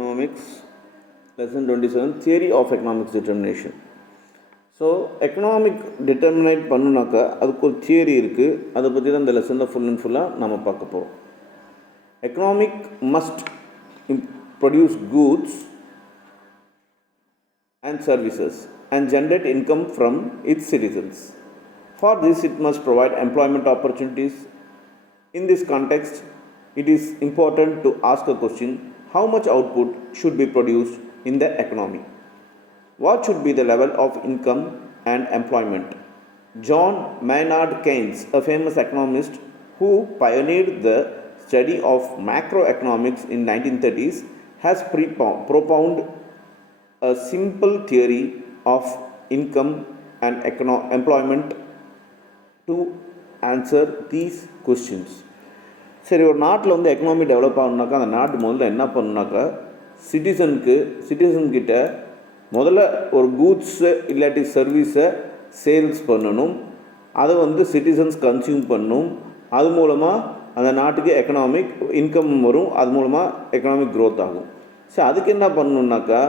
Economics, lesson 27, theory of economics determination. So economic determinate பண்ணுனாக்கா அதுக்கு ஒரு தியரி இருக்குது. அதை பற்றி தான் இந்த லெசனில் ஃபுல் அண்ட் ஃபுல்லாக நம்ம பார்க்க போகிறோம். Economic must produce goods and services and generate income from its citizens. For this, it must provide employment opportunities. In this context, it is important to ask a question: how much output should be produced in the economy? What should be the level of income and employment? John Maynard Keynes, a famous economist who pioneered the study of macroeconomics in 1930s, has propounded a simple theory of income and employment to answer these questions. சரி, ஒரு நாட்டில் வந்து economy develop ஆகணுனாக்கா அந்த நாட்டு முதல்ல என்ன பண்ணுனாக்கா சிட்டிசன்கிட்ட முதல்ல ஒரு கூட்ஸை இல்லாட்டி சர்வீஸை சேல்ஸ் பண்ணணும். அதை வந்து சிட்டிசன்ஸ் கன்சியூம் பண்ணணும். அது மூலமாக அந்த நாட்டுக்கு எக்கனாமிக் இன்கம் வரும். அது மூலமாக எக்கனாமிக் க்ரோத் ஆகும். சரி, அதுக்கு என்ன பண்ணணுன்னாக்கா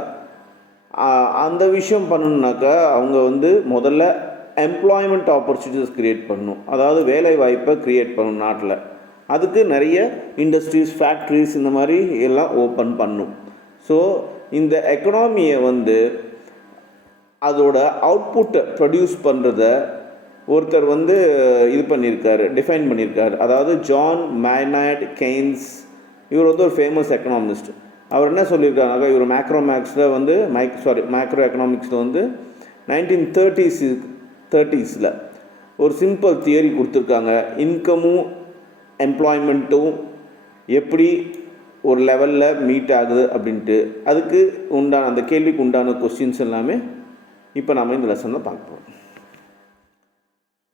அந்த விஷயம் பண்ணணுன்னாக்கா அவங்க வந்து முதல்ல எம்ப்ளாய்மெண்ட் ஆப்பர்ச்சுனிட்டிஸ் க்ரியேட் பண்ணணும். அதாவது வேலை வாய்ப்பை க்ரியேட் பண்ணணும் நாட்டில். அதுக்கு நிறைய இண்டஸ்ட்ரீஸ், ஃபேக்ட்ரிஸ் இந்த மாதிரி எல்லாம் ஓப்பன் பண்ணணும். ஸோ இந்த எக்கனாமியை வந்து அதோட அவுட்புட்டை ப்ரொடியூஸ் பண்ணுறத ஒருத்தர் வந்து இது பண்ணியிருக்காரு, டிஃபைன் பண்ணியிருக்காரு. அதாவது ஜான் மேனார்ட் கெய்ன்ஸ். இவர் வந்து ஒரு ஃபேமஸ் எக்கனாமிஸ்ட். அவர் என்ன சொல்லியிருக்காருனாக்கா, இவர் மேக்ரோ எக்கனாமிக்ஸில் வந்து 1930s ஒரு சிம்பிள் தியரி கொடுத்துருக்காங்க. இன்கமும் எம்ப்ளாய்மெண்ட்டும் எப்படி ஒரு லெவலில் மீட் ஆகுது அப்படின்ட்டு அதுக்கு உண்டான அந்த கேள்விக்கு உண்டான கொஸ்டின்ஸ் எல்லாமே இப்போ நம்ம இந்த லெசனில் பார்க்க போகிறோம்.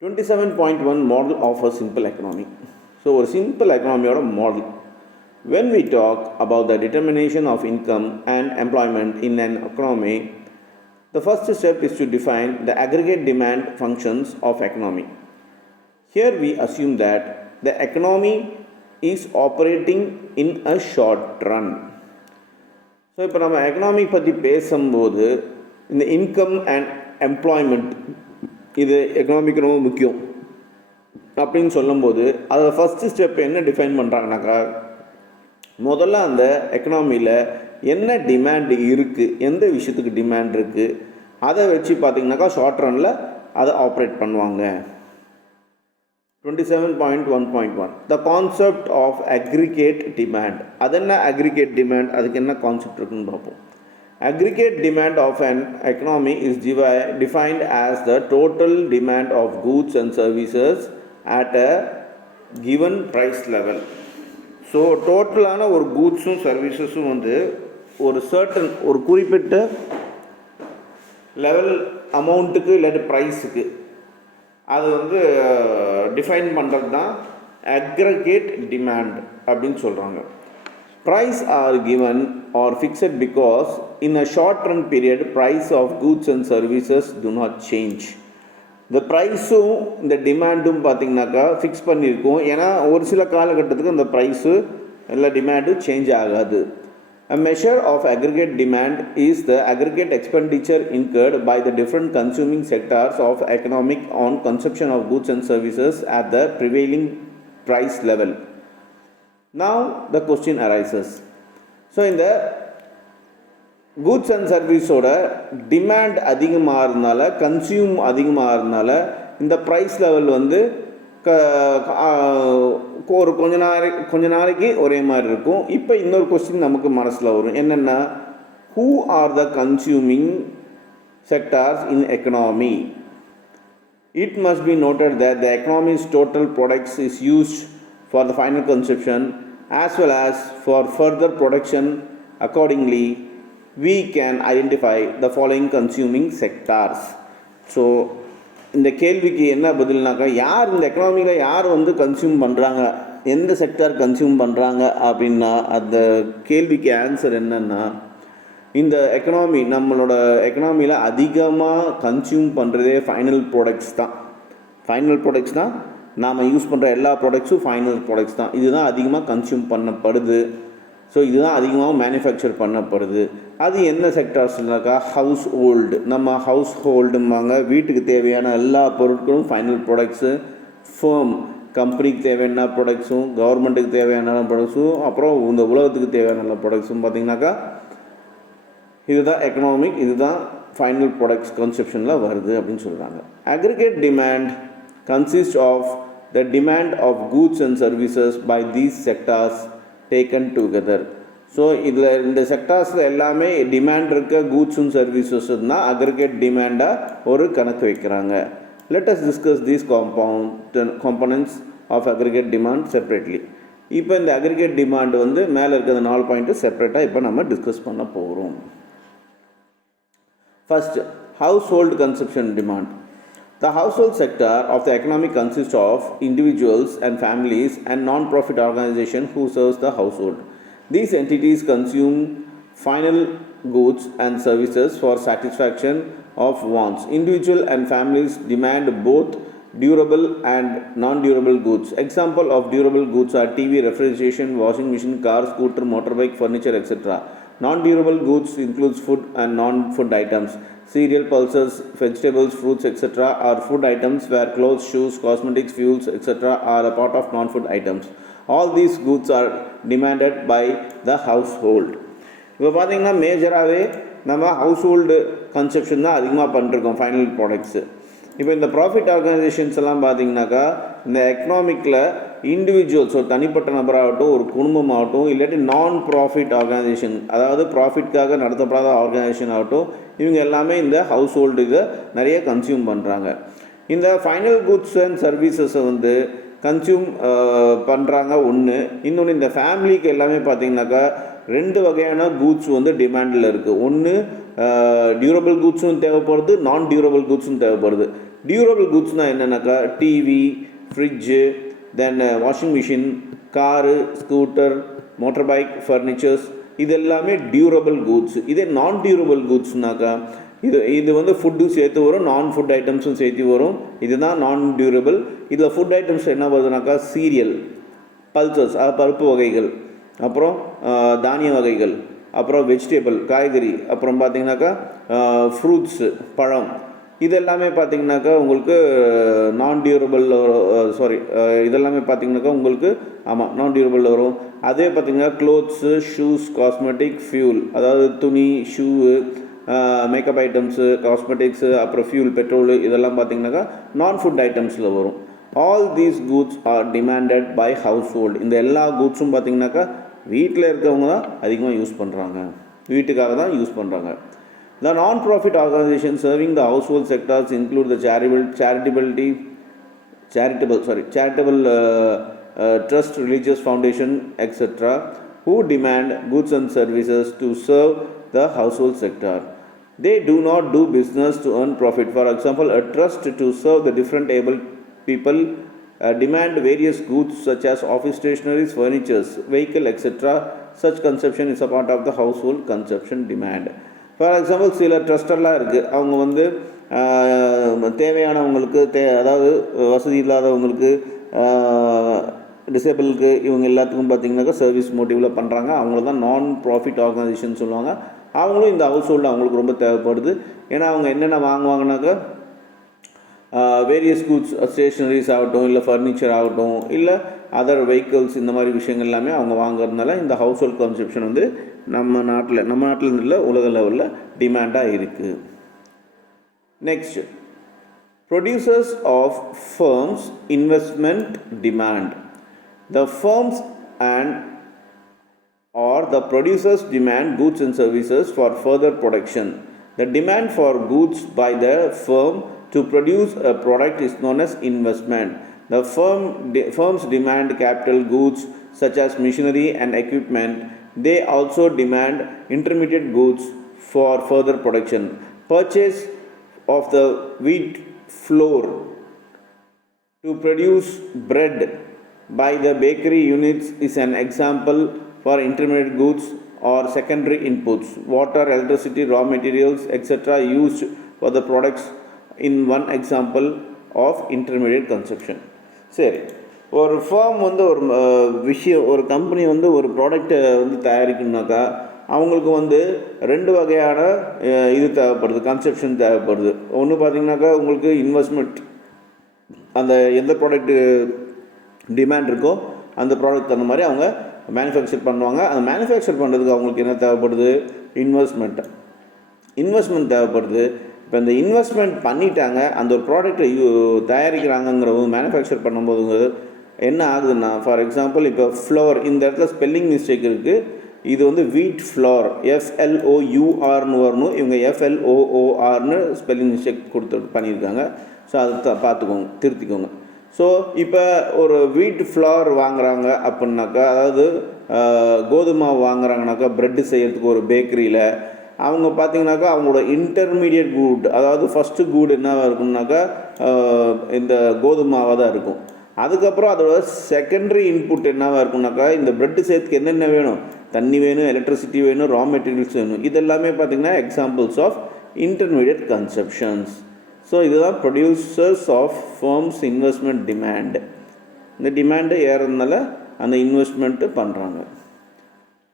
27.1 model of a simple economy. So ஒரு சிம்பிள் எக்கனாமியோட மாடல். When we talk about the determination of income and employment in an economy, the first step is to define the aggregate demand functions of economy. Here we assume that the economy is operating in a short run. So இப்போ நம்ம economic பற்றி பேசும்போது இந்த income and employment இது economic ரொம்ப முக்கியம் அப்படின்னு சொல்லும்போது அதில் ஃபஸ்ட்டு ஸ்டெப் என்ன டிஃபைன் பண்ணுறாங்கனாக்கா, முதல்ல அந்த எக்கனாமியில் என்ன டிமாண்ட் இருக்குது, எந்த விஷயத்துக்கு டிமாண்ட் இருக்குது, அதை வச்சு பார்த்திங்கனாக்கா ஷார்ட் ரனில் அதை ஆப்ரேட் பண்ணுவாங்க. 27.1.1 The concept of aggregate demand. அது என்ன aggregate demand, அதுக்கு என்ன கான்செப்ட் இருக்குன்னு பார்ப்போம். Aggregate demand of an economy is defined as the total demand of goods and services at a given price level. So டோட்டலான ஒரு கூட்ஸும் சர்வீசஸும் வந்து ஒரு குறிப்பிட்ட லெவல் அமௌண்ட்டுக்கு இல்லாட்டி ப்ரைஸுக்கு அது வந்து டிஃபைன் பண்ணுறது தான் அக்ரிகேட் டிமாண்ட் அப்படின்னு சொல்கிறாங்க. Price are given or fixed because in a short run period price of goods and services do not change. இந்த ப்ரைஸும் இந்த டிமாண்டும் பார்த்திங்கனாக்கா ஃபிக்ஸ் பண்ணியிருக்கோம். ஏன்னா ஒரு சில காலகட்டத்துக்கு அந்த ப்ரைஸு இல்லை டிமாண்டும் சேஞ்ச் ஆகாது. A measure of aggregate demand is the aggregate expenditure incurred by the different consuming sectors of economic on consumption of goods and services at the prevailing price level. Now the question arises. So in the goods and சர்வீஸோட demand அதிகமாக இருந்தனால, consume அதிகமாக இருந்தனால இந்த price level வந்து ஒரு கொஞ்ச நாளைக்கு ஒரே மாதிரி இருக்கும். இப்போ இன்னொரு கொஸ்டின் நமக்கு மனசில் வரும், என்னென்னா who are the consuming sectors in economy? It must be noted that the economics total products is used for the final consumption as well as for further production. Accordingly, we can identify the following consuming sectors. So இந்த கேள்விக்கு என்ன பதில்னாக்கா, யார் இந்த எக்கனாமியில் யார் வந்து consume பண்ணுறாங்க, எந்த sector consume பண்ணுறாங்க அப்படின்னா அந்த கேள்விக்கு ஆன்சர் என்னென்னா, இந்த எக்கனாமி நம்மளோட எக்கனாமியில் அதிகமாக கன்சியூம் பண்ணுறதே ஃபைனல் ப்ராடக்ட்ஸ் தான். ஃபைனல் ப்ராடக்ட்ஸ் தான் நாம் யூஸ் பண்ணுற எல்லா ப்ராடக்ட்ஸும் ஃபைனல் ப்ராடக்ட்ஸ் தான். இதுதான் அதிகமாக கன்சியூம் பண்ணப்படுது. ஸோ இதுதான் அதிகமாக மேனுஃபேக்சர் பண்ணப்படுது. அது என்ன செக்டார்ஸ்னாக்கா ஹவுஸ் ஹோல்டு, நம்ம ஹவுஸ் ஹோல்டும்பாங்க, வீட்டுக்கு தேவையான எல்லா பொருட்களும் ஃபைனல் ப்ராடக்ட்ஸு, ஃபேம் கம்பெனிக்கு தேவையான ப்ராடக்ட்ஸும், கவர்மெண்ட்டுக்கு தேவையான ப்ராடக்ட்ஸும், அப்புறம் இந்த உலகத்துக்கு தேவையான ப்ராடக்ட்ஸும் பார்த்திங்கனாக்கா இதுதான் எக்கனாமிக், இதுதான் ஃபைனல் ப்ராடக்ட்ஸ் கன்செப்ஷனில் வருது அப்படின்னு சொல்கிறாங்க. Aggregate demand consist of the demand of goods and services by these sectors taken together. So இதில் இந்த செக்டார்ஸில் எல்லாமே டிமாண்ட் இருக்க கூட்ஸும் சர்வீசஸ் தான் அக்ரிகேட் டிமாண்டாக ஒரு கணக்கு வைக்கிறாங்க. Let us discuss these components of aggregate demand separately. இப்போ இந்த அக்ரிகேட் டிமாண்ட் வந்து மேலே இருக்கிற 4 பாயிண்ட்டு செப்பரேட்டாக இப்போ நம்ம டிஸ்கஸ் பண்ண போகிறோம். First, household consumption demand. The household sector of the economy consists of individuals and families and non-profit organizations who serves the household. These entities consume final goods and services for satisfaction of wants. Individual and families demand both durable and non-durable goods. Example of durable goods are TV, refrigeration, washing machine, car, scooter, motorbike, furniture, etc. Non-durable goods includes food and non-food items. Cereal, pulses, vegetables, fruits, etc. are food items where clothes, shoes, cosmetics, fuels, etc. are a part of non-food items. All these goods are demanded by the household. இப்போ பார்த்தீங்கன்னா மேஜராகவே நம்ம household conception தான் அதிகமாக பண்ணிருக்கோம் final products. இப்போ இந்த profit organisations எல்லாம் பார்த்தீங்கன்னாக்கா இந்த எக்கனாமிக்கில் இண்டிவிஜுவல்ஸ், ஒரு தனிப்பட்ட நபராகட்டும், ஒரு குடும்பமாகட்டும், இல்லாட்டி நான் ப்ராஃபிட் ஆர்கனைசேஷன், அதாவது ப்ராஃபிட்காக நடத்தப்படாத ஆர்கனைசேஷன் ஆகட்டும், இவங்க எல்லாமே இந்த ஹவுஸ் ஹோல்டு இதை நிறைய கன்சியூம் பண்ணுறாங்க. இந்த ஃபைனல் குட்ஸ் அண்ட் சர்வீசஸை வந்து கன்சியூம் பண்ணுறாங்க ஒன்று. இன்னொன்று, இந்த ஃபேமிலிக்கு எல்லாமே பார்த்திங்கனாக்கா 2 வகையான கூட்ஸ் வந்து டிமாண்டில் இருக்குது. ஒன்று டியூரபிள் கூட்ஸும் தேவைப்படுது, நான் டியூரபிள் கூட்ஸும் தேவைப்படுது. டியூரபிள் கூட்ஸ்னால் என்னென்னாக்கா TV, fridge, then washing machine, car, scooter, motor bike, furnitures, இது எல்லாமே டியூரபிள் கூட்ஸ். இதே நான் டியூரபிள் கூட்ஸ்னாக்கா இது வந்து ஃபுட்டும் சேர்த்து வரும், நான் ஃபுட் ஐட்டம்ஸும் சேர்த்து வரும். இதுதான் நான் டியூரபிள். இதில் ஃபுட் ஐட்டம்ஸ் என்ன வருதுனாக்கா சீரியல், பல்சஸ், பருப்பு வகைகள், அப்புறம் தானிய வகைகள், அப்புறம் வெஜிடபிள், காய்கறி, அப்புறம் பார்த்திங்கனாக்கா ஃப்ரூட்ஸு, பழம், இது எல்லாமே பார்த்திங்கனாக்கா உங்களுக்கு நான் டியூரபிளில் இதெல்லாமே பார்த்திங்கனாக்கா உங்களுக்கு நான் டியூரபிளில் வரும். அதே பார்த்திங்கன்னா க்ளோத்ஸு, ஷூஸ், காஸ்மெட்டிக், ஃபியூல், அதாவது துணி, ஷூவு, மேக்கப் ஐட்டம்ஸு, காஸ்மெட்டிக்ஸு, அப்புறம் ஃபியூல், பெட்ரோலு, இதெல்லாம் பார்த்திங்கனாக்கா நான் ஃபுட் ஐட்டம்ஸில் வரும். All these goods are demanded by household. இந்த எல்லா கூட்ஸும் பார்த்திங்கனாக்கா வீட்டில் இருக்கவங்க தான் அதிகமாக யூஸ் பண்ணுறாங்க, வீட்டுக்காக தான் யூஸ் பண்ணுறாங்க. The non-profit organizations serving the household sectors include the charitable trust, religious foundation, etc., who demand goods and services to serve the household sector. They do not do business to earn profit. For example, a trust to serve the different able people demand various goods such as office stationeries, furniture, vehicle, etc. Such consumption is a part of the household consumption demand. For example சில ட்ரஸ்டெல்லாம் இருக்குது, அவங்க வந்து தேவையானவங்களுக்கு அதாவது வசதி இல்லாதவங்களுக்கு, டிசேபிளுக்கு, இவங்க எல்லாத்துக்கும் பார்த்திங்கனாக்கா சர்வீஸ் மோட்டிவில் பண்ணுறாங்க. அவங்கள தான் நான் ப்ராஃபிட் ஆர்கனைசேஷன் சொல்லுவாங்க. அவங்களும் இந்த ஹவுஸ் ஹோல்டு அவங்களுக்கு ரொம்ப தேவைப்படுது. ஏன்னா அவங்க என்னென்ன வாங்குவாங்கனாக்கா வேரியஸ் கூட்ஸ், ஸ்டேஷ்னரிஸ் ஆகட்டும், இல்லை ஃபர்னிச்சர் ஆகட்டும், இல்லை அதர் வெஹிக்கிள்ஸ், இந்த மாதிரி விஷயங்கள் எல்லாமே அவங்க வாங்குறதுனால இந்த ஹவுஸ் ஹோல்ட் கன்சப்ஷன் வந்து நம்ம நாட்டில் இல்லை உலக லெவலில் டிமாண்டாக இருக்குது. Next, producers of firms investment demand. The firms and or the producers demand goods and services for further production. The demand for goods by the firm to produce a product is known as investment. The firms demand capital goods such as machinery and equipment. They also demand intermediate goods for further production. Purchase of the wheat flour to produce bread by the bakery units is an example for intermediate goods or secondary inputs. Water, electricity, raw materials, etc. used for the products in one example of intermediate consumption. சரி, ஒரு form வந்து ஒரு விஷயம், ஒரு company வந்து ஒரு ப்ராடக்டை வந்து தயாரிக்கணுனாக்கா அவங்களுக்கு வந்து 2 வகையான இது தேவைப்படுது, கன்செப்ஷன் தேவைப்படுது. ஒன்று பார்த்தீங்கன்னாக்கா உங்களுக்கு இன்வெஸ்ட்மெண்ட், அந்த எந்த ப்ராடக்ட்டு டிமாண்ட் இருக்கோ அந்த ப்ராடக்ட் தகுந்த மாதிரி அவங்க மேனுஃபேக்சர் பண்ணுவாங்க. அந்த மேனுஃபேக்சர் பண்ணுறதுக்கு அவங்களுக்கு என்ன தேவைப்படுது, இன்வெஸ்ட்மெண்ட் தேவைப்படுது. இப்போ இந்த இன்வெஸ்ட்மெண்ட் பண்ணிட்டாங்க, அந்த ஒரு ப்ராடக்டை தயாரிக்கிறாங்கங்கிறவங்க மேனுஃபேக்சர் பண்ணும்போது என்ன ஆகுதுன்னா, ஃபார் எக்ஸாம்பிள் இப்போ ஃப்ளோர், இந்த இடத்துல ஸ்பெல்லிங் மிஸ்டேக் இருக்குது. இது வந்து வீட் ஃப்ளோர், FLOURனு வரணும், இவங்க FLOORனு ஸ்பெல்லிங் மிஸ்டேக் பண்ணியிருக்காங்க. ஸோ அதை பார்த்துக்கோங்க, திருத்திக்கோங்க. ஸோ இப்போ ஒரு வீட் ஃப்ளோர் வாங்குகிறாங்க அப்படின்னாக்கா, அதாவது கோதுமை வாங்குறாங்கனாக்கா ப்ரெட்டு செய்கிறதுக்கு ஒரு பேக்கரியில் அவங்க பார்த்தீங்கன்னாக்கா அவங்களோட இன்டர்மீடியட் குட், அதாவது ஃபஸ்ட்டு குட் என்னவாக இருக்கும்னாக்கா இந்த கோதுமாவாக தான் இருக்கும். அதுக்கப்புறம் அதோட செகண்டரி இன்புட் என்னவாக இருக்கும்னாக்கா இந்த ப்ரெட்டு செய்யறதுக்கு என்னென்ன வேணும், தண்ணி வேணும், எலக்ட்ரிசிட்டி வேணும், ரா மெட்டீரியல்ஸ் வேணும். இதெல்லாமே பார்த்திங்கன்னா examples of intermediate consumptions. So இதுதான் producers of firms investment demand. இந்த டிமாண்டு ஏறதுனால அந்த இன்வெஸ்ட்மெண்ட்டு பண்ணுறாங்க.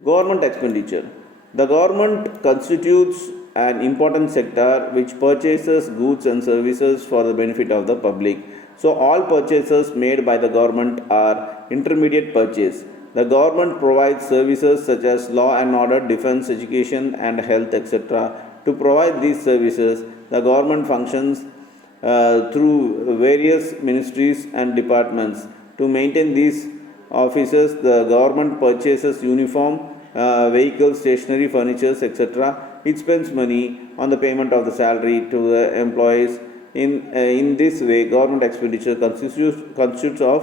Government expenditure. The government constitutes an important sector which purchases goods and services for the benefit of the public. So all purchases made by the government are intermediate purchase. The government provides services such as law and order, defense, education and health, etc. To provide these services, the government functions through various ministries and departments. To maintain these offices, the government purchases uniform, vehicles, stationery, furniture, etc. It spends money on the payment of the salary to the employees. In this way, government expenditure constitutes of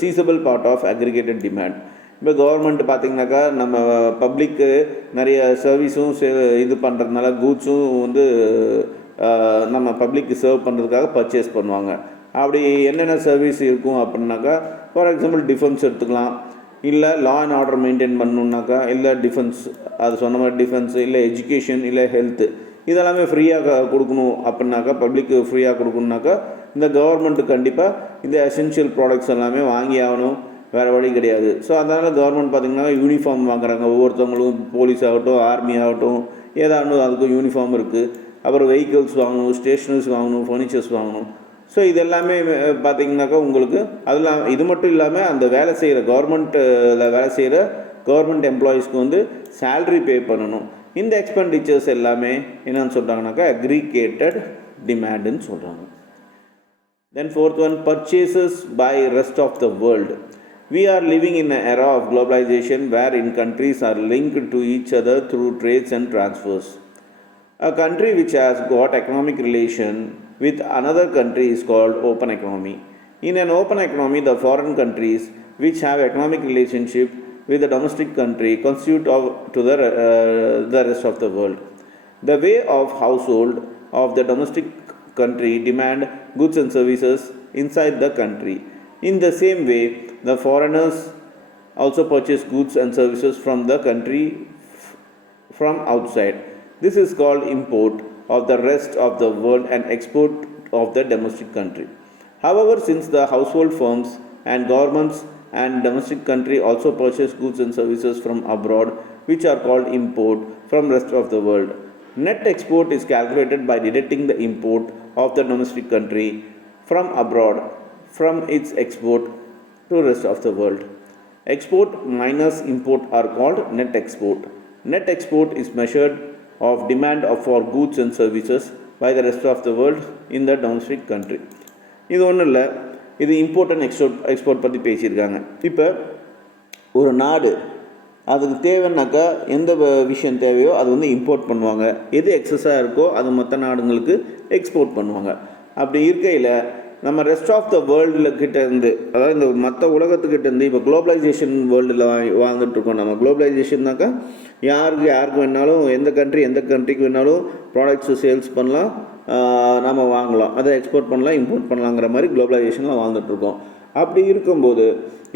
seizable part of aggregated demand. இப்போ government பார்த்திங்கனாக்கா நம்ம பப்ளிக்கு நிறைய சர்வீஸும் இது பண்ணுறதுனால கூட்ஸும் வந்து நம்ம பப்ளிக்கு சர்வ் பண்ணுறதுக்காக பர்ச்சேஸ் பண்ணுவாங்க. அப்படி என்னென்ன சர்வீஸ் இருக்கும் அப்படின்னாக்கா, ஃபார் எக்ஸாம்பிள் டிஃபென்ஸ் எடுத்துக்கலாம், இல்லை லா அண்ட் ஆர்டர் மெயின்டைன் பண்ணணுன்னாக்கா, இல்லை டிஃபென்ஸ், அது சொன்ன மாதிரி டிஃபென்ஸு, இல்லை எஜுகேஷன், இல்லை ஹெல்த்து, இதெல்லாமே ஃப்ரீயாக கொடுக்கணும் அப்படின்னாக்கா, பப்ளிக்கு ஃப்ரீயாக கொடுக்கணுன்னாக்கா இந்த கவர்மெண்ட்டு கண்டிப்பாக இந்த எசென்ஷியல் ப்ராடக்ட்ஸ் எல்லாமே வாங்கி ஆகணும், வேறு வழி கிடையாது. ஸோ அதனால் கவர்மெண்ட் பார்த்திங்கன்னா யூனிஃபார்ம் வாங்குறாங்க. ஒவ்வொருத்தவங்களும் போலீஸ் ஆகட்டும், ஆர்மி ஆகட்டும், ஏதாவது அதுக்கும் யூனிஃபார்ம் இருக்குது. அப்புறம் வெஹிக்கிள்ஸ் வாங்கணும், ஸ்டேஷனரிஸ் வாங்கணும், ஃபர்னிச்சர்ஸ் வாங்கணும். ஸோ இது எல்லாமே பார்த்திங்கனாக்கா உங்களுக்கு அதெல்லாம் இது மட்டும் இல்லாமல் அந்த வேலை செய்கிற கவர்மெண்ட்டில் வேலை செய்கிற கவர்மெண்ட் எம்ப்ளாயீஸ்க்கு வந்து சேல்ரி பே பண்ணணும். இந்த எக்ஸ்பெண்டிச்சர்ஸ் எல்லாமே என்னென்னு சொல்கிறாங்கனாக்கா அக்ரிகேட்டட் டிமாண்டுன்னு சொல்கிறாங்க. Then fourth one, purchases by rest of the world. We are living in an era of globalization wherein countries are linked to each other through trades and transfers. A country which has got economic relation with another country is called open economy. In an open economy, the foreign countries which have economic relationship with the domestic country constitute to the rest of the world. The way of household of the domestic country demand goods and services inside the country. In the same way, the foreigners also purchase goods and services from the country from outside. This is called import of the rest of the world and export of the domestic country. However, since the household firms and governments and domestic country also purchase goods and services from abroad, which are called import from rest of the world, net export is calculated by deducting the import of the domestic country from abroad from its export to rest of the world. Export minus import are called net export. Net export is measured of demand for goods and services by the rest of the world in the domestic country. இது ஒன்றும் இல்லை, இது import and export பற்றி பேசியிருக்காங்க. இப்போ ஒரு நாடு அதுக்கு தேவைன்னாக்கா எந்த விஷயம் தேவையோ அது வந்து இம்போர்ட் பண்ணுவாங்க, எது எக்ஸஸாக இருக்கோ அது மற்ற நாடுங்களுக்கு எக்ஸ்போர்ட் பண்ணுவாங்க. அப்படி இருக்கையில் நம்ம ரெஸ்ட் ஆஃப் த வேர்ல்டில் கிட்டேருந்து, அதாவது இந்த மற்ற உலகத்துக்கிட்டேருந்து, இப்போ குளோபலைசேஷன் வேர்ல்டில் வாழ்ந்துட்டுருக்கோம். நம்ம குளோபலைசேஷன்னாக்கா யாருக்கு வேணாலும் எந்த கண்ட்ரிக்கு வேணாலும் ப்ராடக்ட்ஸு சேல்ஸ் பண்ணலாம், நம்ம வாங்கலாம், அதை எக்ஸ்போர்ட் பண்ணலாம், இம்போர்ட் பண்ணலாங்கிற மாதிரி குளோபலைசேஷனில் வாழ்ந்துட்டுருக்கோம். அப்படி இருக்கும்போது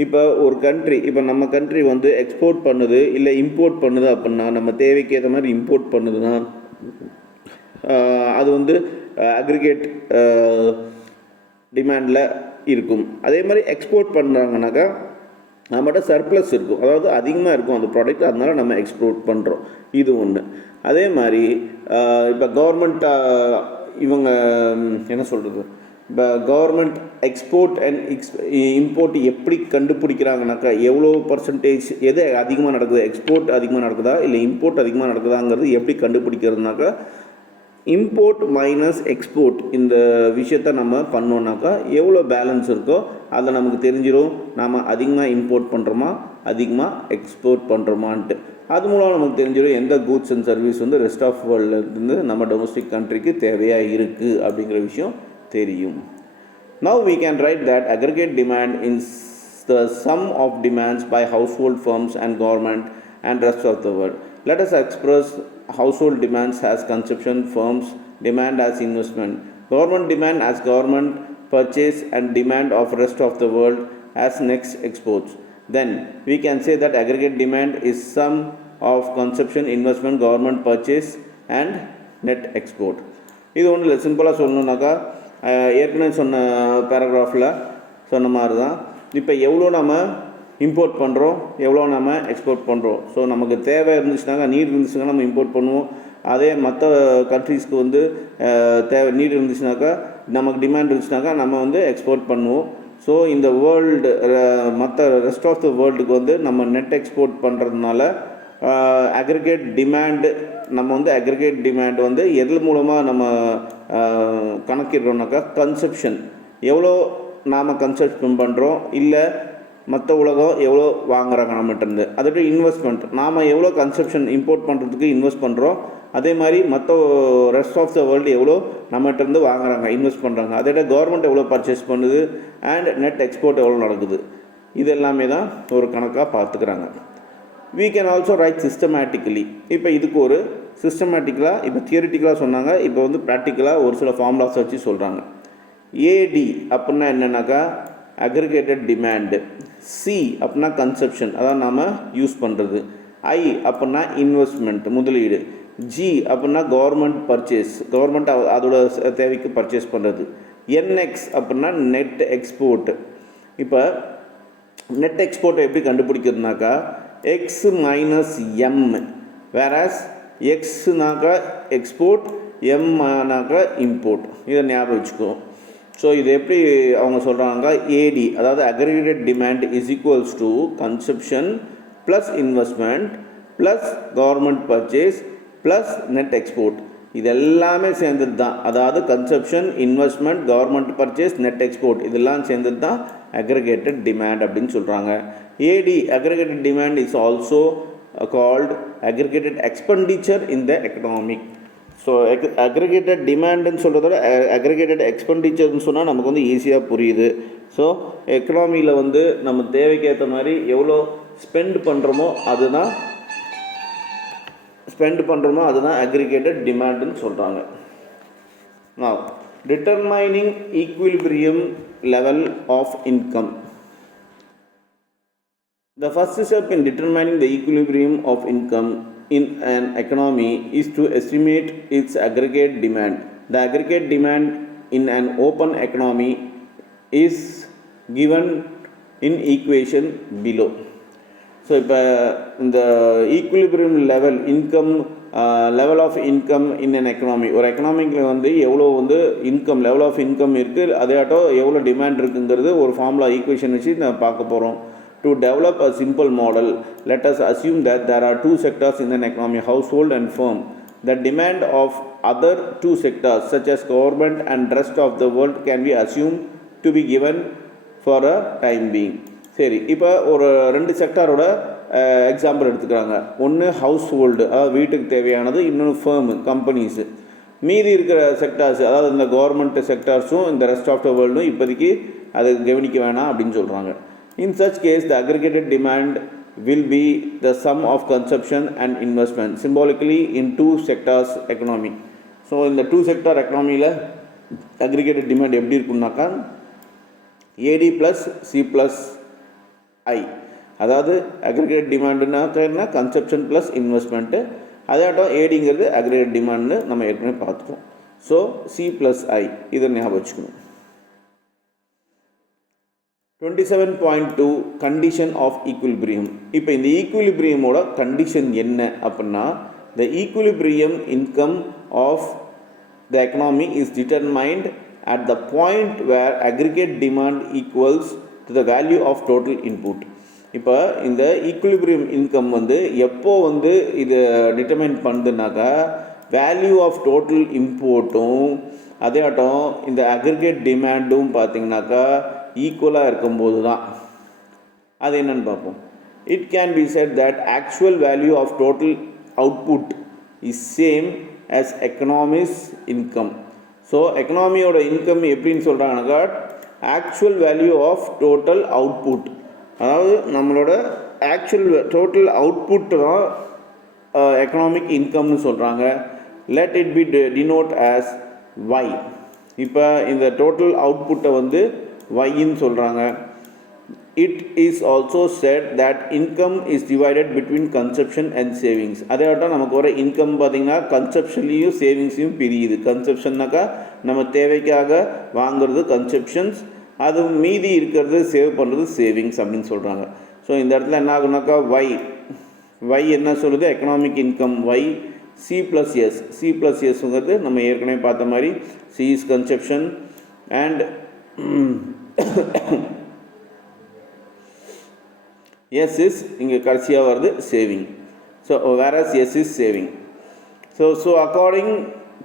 இப்போ ஒரு கண்ட்ரி, இப்போ நம்ம கண்ட்ரி வந்து எக்ஸ்போர்ட் பண்ணுது இல்லை இம்போர்ட் பண்ணுது அப்படின்னா, நம்ம தேவைக்கு ஏற்ற மாதிரி இம்போர்ட் பண்ணுதுன்னா அது வந்து அக்ரிகேட் டிமாண்டில் இருக்கும். அதே மாதிரி எக்ஸ்போர்ட் பண்ணுறாங்கனாக்கா நம்மகிட்ட சர்ப்ளஸ் இருக்கும், அதாவது அதிகமாக இருக்கும் அந்த ப்ராடக்ட், அதனால் நம்ம எக்ஸ்போர்ட் பண்ணுறோம். இது ஒன்று. அதே மாதிரி இப்போ கவர்மெண்ட் இவங்க என்ன சொல்கிறது, இப்போ கவர்மெண்ட் எக்ஸ்போர்ட் அண்ட் இம்போர்ட் எப்படி கண்டுபிடிக்கிறாங்கனாக்கா எவ்வளோ பர்சன்டேஜ் எது அதிகமாக நடக்குது, எக்ஸ்போர்ட் அதிகமாக நடக்குதா இல்லை இம்போர்ட் அதிகமாக நடக்குதாங்கிறது எப்படி கண்டுபிடிக்கிறதுனாக்கா இம்போர்ட் மைனஸ் எக்ஸ்போர்ட் இந்த விஷயத்த நம்ம பண்ணோன்னாக்கா எவ்வளோ பேலன்ஸ் இருக்கோ அதை நமக்கு தெரிஞ்சிடும். நாம் அதிகமாக இம்போர்ட் பண்ணுறோமா அதிகமாக எக்ஸ்போர்ட் பண்ணுறோமான்ட்டு. அது மூலம் நமக்கு தெரிஞ்சிடும் எந்த கூட்ஸ் அண்ட் சர்வீஸ் வந்து ரெஸ்ட் ஆஃப் வேர்ல்டுலேருந்து நம்ம டொமஸ்டிக் கண்ட்ரிக்கு தேவையாக இருக்குது அப்படிங்கிற விஷயம் தெரியும். Now we can write that aggregate demand is the sum of demands by household firms and government and rest of the world. Let us express household demands as consumption, firms demand as investment, government demand as government purchase, and demand of rest of the world as next exports. Then we can say that aggregate demand is sum of consumption, investment, government purchase and net export. இது ஒன்றும் சிம்பிளாக சொல்லணுன்னாக்கா ஏற்கனவே சொன்ன பேராகிராஃபில் சொன்ன மாதிரி தான். இப்போ எவ்வளோ நம்ம இம்போர்ட் பண்ணுறோம், எவ்வளோ நம்ம எக்ஸ்போர்ட் பண்ணுறோம். ஸோ நமக்கு தேவை இருந்துச்சுனாக்கா, நீட் இருந்துச்சுன்னா நம்ம இம்போர்ட் பண்ணுவோம். அதே மற்ற கண்ட்ரீஸ்க்கு வந்து தேவை நீட் இருந்துச்சுனாக்கா, நமக்கு டிமாண்ட் இருந்துச்சுனாக்கா நம்ம வந்து எக்ஸ்போர்ட் பண்ணுவோம். ஸோ இந்த வேர்ல்டு மற்ற ரெஸ்ட் ஆஃப் த வேர்ல்டுக்கு வந்து நம்ம நெட் எக்ஸ்போர்ட் பண்ணுறதுனால அக்ரிகேட் டிமாண்டு நம்ம வந்து அக்ரிகேட் டிமாண்ட் வந்து எது மூலமாக நம்ம கணக்கிடுறோம்னாக்கா கன்சப்ஷன், எவ்வளோ நாம் கன்சப்ஷன் பண்ணுறோம், இல்லை மற்ற உலகம் எவ்வளோ வாங்குறாங்க நம்மகிட்டருந்து. அதோட இன்வெஸ்ட்மெண்ட், நாம் எவ்வளோ கன்சப்ஷன் இம்போர்ட் பண்ணுறதுக்கு இன்வெஸ்ட் பண்ணுறோம், அதே மாதிரி மற்ற ரெஸ்ட் ஆஃப் த வேர்ல்டு எவ்வளோ நம்மகிட்டருந்து வாங்குறாங்க இன்வெஸ்ட் பண்ணுறாங்க. அதோட கவர்மெண்ட் எவ்வளோ பர்ச்சேஸ் பண்ணுது அண்ட் நெட் எக்ஸ்போர்ட் எவ்வளோ நடக்குது, இது எல்லாமே தான் ஒரு கணக்காக பார்த்துக்கிறாங்க. we can also write systematically. இப்போ இதுக்கு ஒரு சிஸ்டமேட்டிக்கலாக, இப்போ தியரிட்டிக்கலாக சொன்னாங்க, இப்போ வந்து ப்ராக்டிக்கலாக ஒரு சில ஃபார்முலாஸ் வச்சு சொல்கிறாங்க. ஏடி அப்படின்னா என்னன்னாக்கா அக்ரிகேட்டட் டிமாண்டு, சி அப்படின்னா கன்சப்ஷன், அதான் நாம் யூஸ் பண்ணுறது, ஐ அப்படின்னா இன்வெஸ்ட்மெண்ட் முதலீடு, ஜி அப்படின்னா கவர்மெண்ட் பர்ச்சேஸ், கவர்மெண்ட் அதோட தேவைக்கு பர்ச்சேஸ் பண்ணுறது, என்எக்ஸ் அப்படின்னா நெட் எக்ஸ்போர்ட். இப்போ நெட் எக்ஸ்போர்ட்டை எப்படி கண்டுபிடிக்கிறதுனாக்கா X minus M, வேறாஸ் எக்ஸ்னாக்கா export, எம்னாக்கா import. இதை ஞாபகம் வச்சுக்கோ. ஸோ இது எப்படி அவங்க சொல்கிறாங்க, ஏடி அதாவது aggregated demand is equals to consumption plus investment plus government purchase plus net export. இது எல்லாமே சேர்ந்தது தான், அதாவது consumption, investment, government purchase, net export இதெல்லாம் சேர்ந்தது தான் அக்ரிகேட்டட் டிமாண்ட் அப்படின்னு சொல்கிறாங்க. AD aggregated demand is also called aggregated expenditure in the economic. So aggregated டிமாண்டுன்னு சொல்கிறதோட அக்ரிகேட்டட் எக்ஸ்பெண்டிச்சர்னு சொன்னால் நமக்கு வந்து ஈஸியாக புரியுது. ஸோ எக்கனாமியில் வந்து நம்ம தேவைக்கு ஏற்ற மாதிரி எவ்வளோ ஸ்பெண்ட் பண்ணுறோமோ அதுதான் அக்ரிகேட்டட் டிமாண்டுன்னு சொல்கிறாங்க. Now determining equilibrium level of income. The first step in determining the equilibrium of income in an economy is to estimate its aggregate demand. The aggregate demand in an open economy is given in equation below. So இப்போ இந்த equilibrium level income, level of income in an economy, ஒரு எக்கனாமிக்கில் வந்து எவ்வளோ வந்து income, level of income இருக்குது, அதேட்டும் எவ்வளோ demand இருக்குங்கிறது ஒரு ஃபார்முலா ஈக்குவேஷன் வச்சு நான் பார்க்க போகிறோம். To develop a simple model, let us assume that there are two sectors in an economy, household and firm. The demand of other two sectors such as government and rest of the world can be assumed to be given for a time being. சரி, இப்போ ஒரு ரெண்டு செக்டாரோட example எடுத்துக்கிறாங்க. ஒன்று house hold, அதாவது வீட்டுக்கு தேவையானது, இன்னொன்று ஃபேர்மு கம்பெனிஸு. மீதி இருக்கிற செக்டார்ஸ், அதாவது இந்த கவர்மெண்ட் செக்டார்ஸும் இந்த ரெஸ்ட் ஆஃப் த வேர்ல்டும் இப்போதைக்கு அதை கவனிக்க வேணாம் அப்படின்னு சொல்கிறாங்க. In such case, the aggregated demand will be the sum of consumption and investment, symbolically in two sectors economy. So in the two sector economy la aggregated demand எப்படி இருக்கும்னாக்கா AD plus C plus I, அதாவது aggregate demandனா consumption plus investment, அதாட்டம் ADங்கிறது aggregate demandனு நம்ம ஏற்கனவே பார்த்துட்டோம். So C plus I இதை ஞாபகம் வச்சுக்கணும். 27.2 condition of equilibrium. இப்போ இந்த ஈக்குலிபிரியமோட கண்டிஷன் என்ன அப்படின்னா, the equilibrium income of the economy is determined at the point where aggregate demand equals to the value of total input. இப்போ இந்த ஈக்குலிபிரியம் இன்கம் வந்து எப்போ வந்து இது டிட்டர்மைன் பண்ணுதுனாக்கா, வேல்யூ ஆஃப் டோட்டல் இம்போர்ட்டும் அதே ஆட்டம் இந்த அக்ரிகேட் டிமாண்டும் பார்த்திங்கனாக்கா ஈக்குவலாக இருக்கும்போது தான். அது என்னன்னு பார்ப்போம். It can be said that actual value of total output is same as economy's income. So எக்கனாமியோட இன்கம் எப்படின்னு சொல்கிறாங்கனாக்கா, actual value of total output, அதாவது நம்மளோட ஆக்சுவல் டோட்டல் அவுட்புட் தான் எக்கனாமிக் இன்கம்னு சொல்கிறாங்க. Let it be denoted as Y. இப்போ இந்த டோட்டல் அவுட்புட்டை வந்து Yன்னு சொல்கிறாங்க. It is also said that income is divided between consumption and savings. அதே ஆட்டம் நமக்கு வர இன்கம் பார்த்திங்கன்னா கன்சப்ஷன்லேயும் சேவிங்ஸையும் பிரியுது. கன்சப்ஷன்னாக்கா நம்ம தேவைக்காக வாங்குறது கன்சப்ஷன்ஸ், அது மீதி இருக்கிறது சேவ் பண்ணுறது சேவிங்ஸ் அப்படின்னு சொல்கிறாங்க. ஸோ இந்த இடத்துல என்ன ஆகுனாக்கா Y என்ன சொல்லுது, எக்கனாமிக் இன்கம் Y. C+S நம்ம ஏற்கனவே பார்த்த மாதிரி C is consumption and S is இங்கே கடைசியாக வருது saving. So whereas S is saving. So according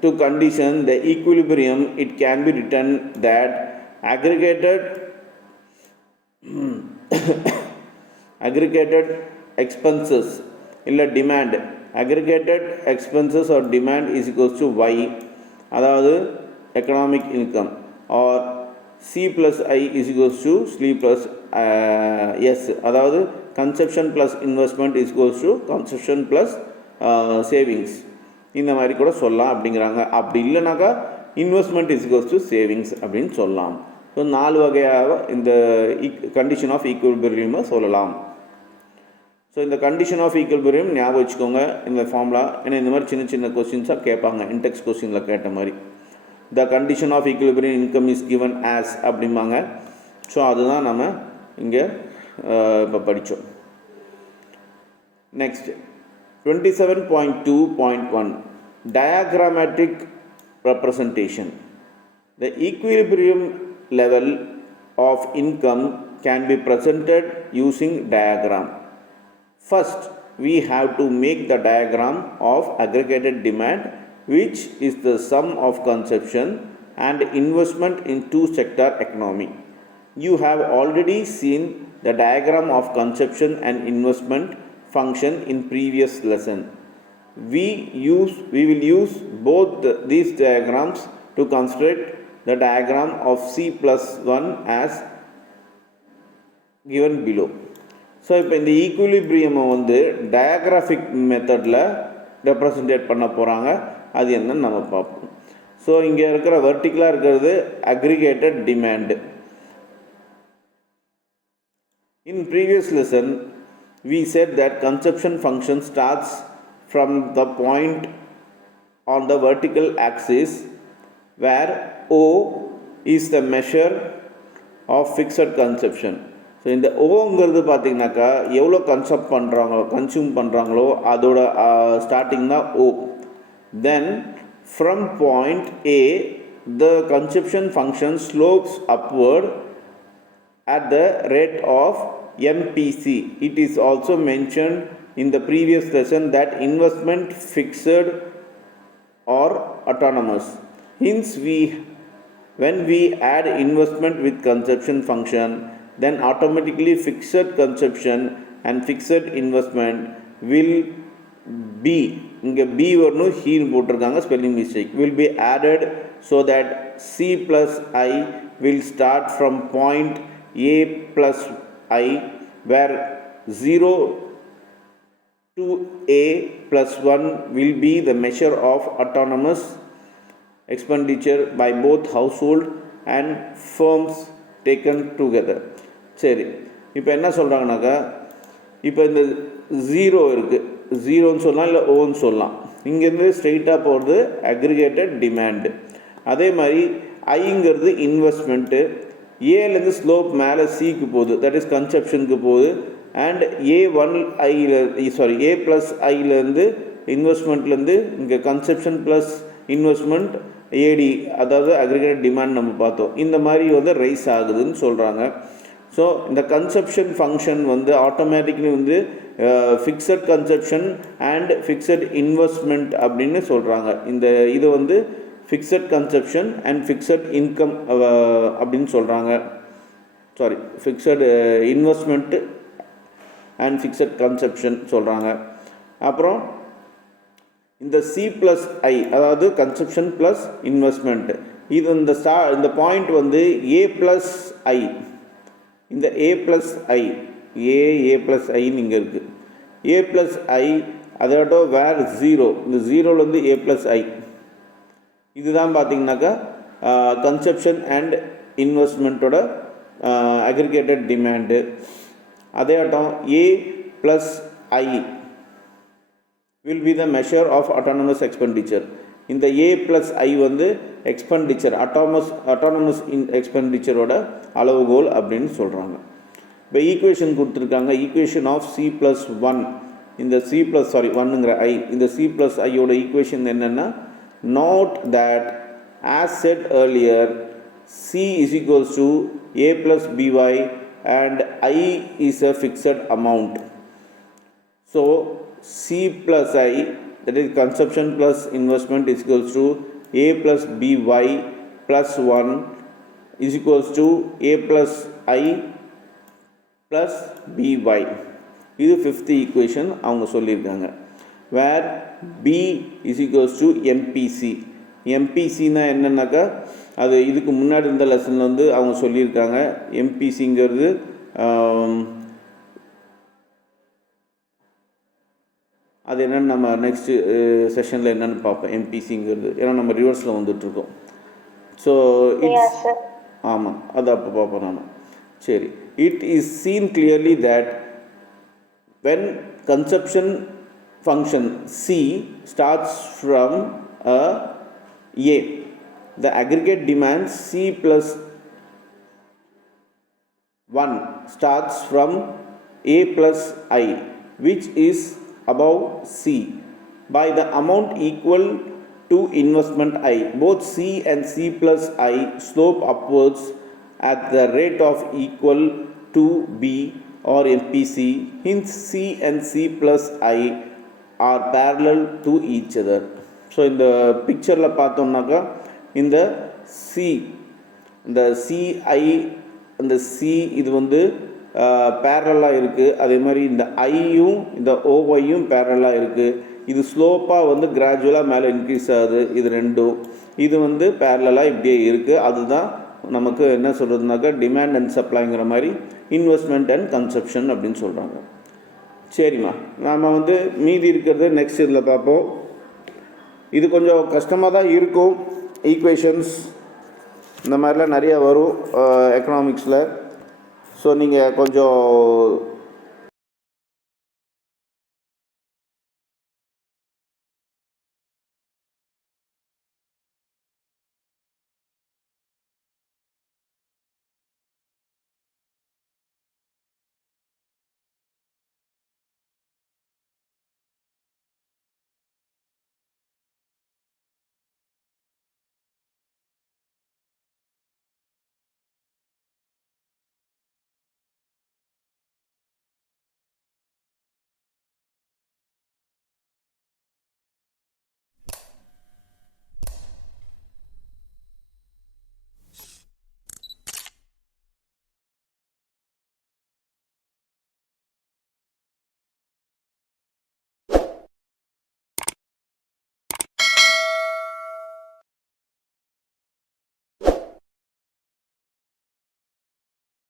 to condition the equilibrium, it can be written that aggregated expenses இல்லை demand, aggregated expenses or demand is equals to Y, அதாவது economic income, or C plus I is equals to C plus S, அதாவது consumption plus investment is equals to consumption plus savings. இந்த மாதிரி கூட சொல்லலாம் அப்படிங்கிறாங்க. அப்படி இல்லைனாக்கா investment is equals to savings அப்படின்னு சொல்லலாம். ஸோ 4 வகையாக இந்த கண்டிஷன் ஆஃப் ஈக்குலிபிரியம் சொல்லலாம். ஸோ இந்த கண்டிஷன் ஆஃப் ஈக்குலிபிரியம் ஞாபகம் வச்சுக்கோங்க இந்த ஃபார்முலா. ஏன்னா இந்த மாதிரி சின்ன சின்ன கொஸ்டின்ஸாக கேட்பாங்க, இன்டெக்ஸ் கொஸ்டினில் கேட்ட மாதிரி. The condition of equilibrium income is given as அப்படிம்பாங்க. ஸோ அதுதான் நம்ம இங்கே இப்போ படித்தோம். Next 27.2.1 diagrammatic representation. The equilibrium level of income can be presented using diagram. First, we have to make the diagram of aggregated demand, which is the sum of consumption and investment in two-sector economy. You have already seen the diagram of consumption and investment function in previous lesson. We will use both these diagrams to construct the diagram of C+1 as given below. So இப்போ இந்த ஈக்குலிபிரியமை வந்து டயக்ராஃபிக் மெத்தடில் represented பண்ண போகிறாங்க. அது என்னன்னு நம்ம பார்ப்போம். ஸோ இங்கே இருக்கிற வெர்டிக்கலாக இருக்கிறது aggregated demand. In previous lesson we said that consumption function starts from the point on the vertical axis where O is the measure of fixed consumption. So இந்த ஓங்கிறது பார்த்திங்கனாக்கா எவ்வளோ கன்சியூம் பண்ணுறாங்களோ அதோட ஸ்டார்டிங் தான் O. Then from point A the consumption function slopes upward at the rate of MPC. It is also mentioned in the previous lesson that investment fixed or autonomous. Hence when we add investment with consumption function, then automatically fixed consumption and fixed investment will be, இங்கே B வரணும் ஹீன்னு போட்டிருக்காங்க, spelling mistake, will be added so that C plus I will start from point A plus I, where 0 to A plus 1 will be the measure of autonomous expenditure by both household and firms taken together. சரி, இப்போ என்ன சொல்கிறாங்கனாக்கா, இப்போ இந்த 0 இருக்குது, 0ன்னு சொல்லலாம் இல்லை ஓன்னு சொல்லலாம். இங்கேருந்து ஸ்ட்ரெயிட்டாக போகிறது அக்ரிகேட்டட் டிமாண்டு. அதே மாதிரி ஐங்கிறது இன்வெஸ்ட்மெண்ட்டு, ஏலேருந்து ஸ்லோப் மேலே சிக்கு போகுது, தட் இஸ் கன்செப்ஷனுக்கு போகுது. அண்ட் ஏ ப்ளஸ் ஐலேருந்து இன்வெஸ்ட்மெண்ட்லேருந்து இங்கே கன்செப்ஷன் ப்ளஸ் இன்வெஸ்ட்மெண்ட் ஏடி, அதாவது அக்ரிகேட் டிமாண்ட் நம்ம பார்த்தோம். இந்த மாதிரி வந்து ரைஸ் ஆகுதுன்னு சொல்கிறாங்க. ஸோ இந்த கன்செப்ஷன் ஃபங்க்ஷன் வந்து ஆட்டோமேட்டிக்லி வந்து fixed conception and fixed investment அப்படின்னு சொல்கிறாங்க. இது வந்து fixed conception and fixed income அப்படின்னு சொல்கிறாங்க. Fixed investment and fixed conception சொல்கிறாங்க. அப்புறம் இந்த சி ப்ளஸ் ஐ, அதாவது கன்செப்ஷன் ப்ளஸ் இன்வெஸ்ட்மெண்ட், இது இந்த பாயிண்ட் வந்து ஏ ப்ளஸ் ஐ, இந்த ஏ ப்ளஸ் ஐ, ஏ ப்ளஸ் ஐன்னு இங்கே இருக்குது. ஏ ப்ளஸ் ஐ அதோட வேர் ஜீரோ, இந்த ஜீரோலேருந்து ஏ ப்ளஸ் ஐ, இதுதான் பார்த்தீங்கன்னாக்கா கன்செப்ஷன் அண்ட் இன்வெஸ்ட்மெண்ட்டோட அக்ரிகேட்டட் டிமாண்டு. அதே ஆட்டம் A plus I will be the measure of autonomous expenditure. இந்த A plus I வந்து எக்ஸ்பெண்டிச்சர், autonomous எக்ஸ்பெண்டிச்சரோட அளவுகோல் அப்படின்னு சொல்கிறாங்க. இப்போ ஈக்குவேஷன் கொடுத்துருக்காங்க. ஈக்குவேஷன் ஆஃப் C plus 1, இந்த C plus 1ங்கிற I, இந்த C plus ஐயோட ஈக்குவேஷன் என்னென்னா, note that as said earlier C is equals to A plus BY and I is a fixed amount. So C plus I, that is consumption plus investment, is equals to A plus BY plus 1 is equals to A plus I plus BY. இது 5th equation அவங்க சொல்லியிருக்காங்க. where B is equals to MPC. MPCனா என்னன்னாக்கா, அது இதுக்கு முன்னாடி இருந்த லெசனில் வந்து அவங்க சொல்லியிருக்காங்க. MPCங்கிறது அது என்னென்னு நம்ம நெக்ஸ்ட்டு செஷனில் என்னென்னு பார்ப்போம். எம்பிசிங்கிறது ஏன்னா நம்ம ரிவர்ஸில் வந்துட்டுருக்கோம். ஸோ இட்ஸ் ஆமாம், அது அப்போ பார்ப்போம் நாம். சரி, it is scene clearly that when conception function C starts from A, the aggregate demand C plus 1 starts from A plus I, which is above C, by the amount equal to investment I. Both C and C plus I slope upwards at the rate of equal to B or MPC. Hence C and C plus I are parallel to each other. So in the picture la பார்த்தோம்னாக்கா, இந்த C, இந்த CI, இந்த C இது வந்து பேரலாக இருக்குது. அதே மாதிரி இந்த ஐயும் இந்த ஓவையும் பேரலாக இருக்குது. இது ஸ்லோப்பாக வந்து கிராஜுவலாக மேலே இன்க்ரீஸ் ஆகுது. இது ரெண்டும் இது வந்து பேரலாக இப்படியே இருக்குது. அதுதான் நமக்கு என்ன சொல்கிறதுனாக்கா டிமாண்ட் அண்ட் சப்ளைங்கிற மாதிரி இன்வெஸ்ட்மெண்ட் அண்ட் கன்சப்ஷன் அப்படின்னு சொல்கிறாங்க. சரிம்மா, நாம் வந்து மீதி இருக்கிறது நெக்ஸ்ட் இதில் பார்ப்போம். இது கொஞ்சம் கஷ்டமாக தான் இருக்கும். ஈக்குவேஷன்ஸ் இந்த மாதிரிலாம் நிறையா வரும் எக்கனாமிக்ஸில். ஸோ நீங்கள் கொஞ்சம்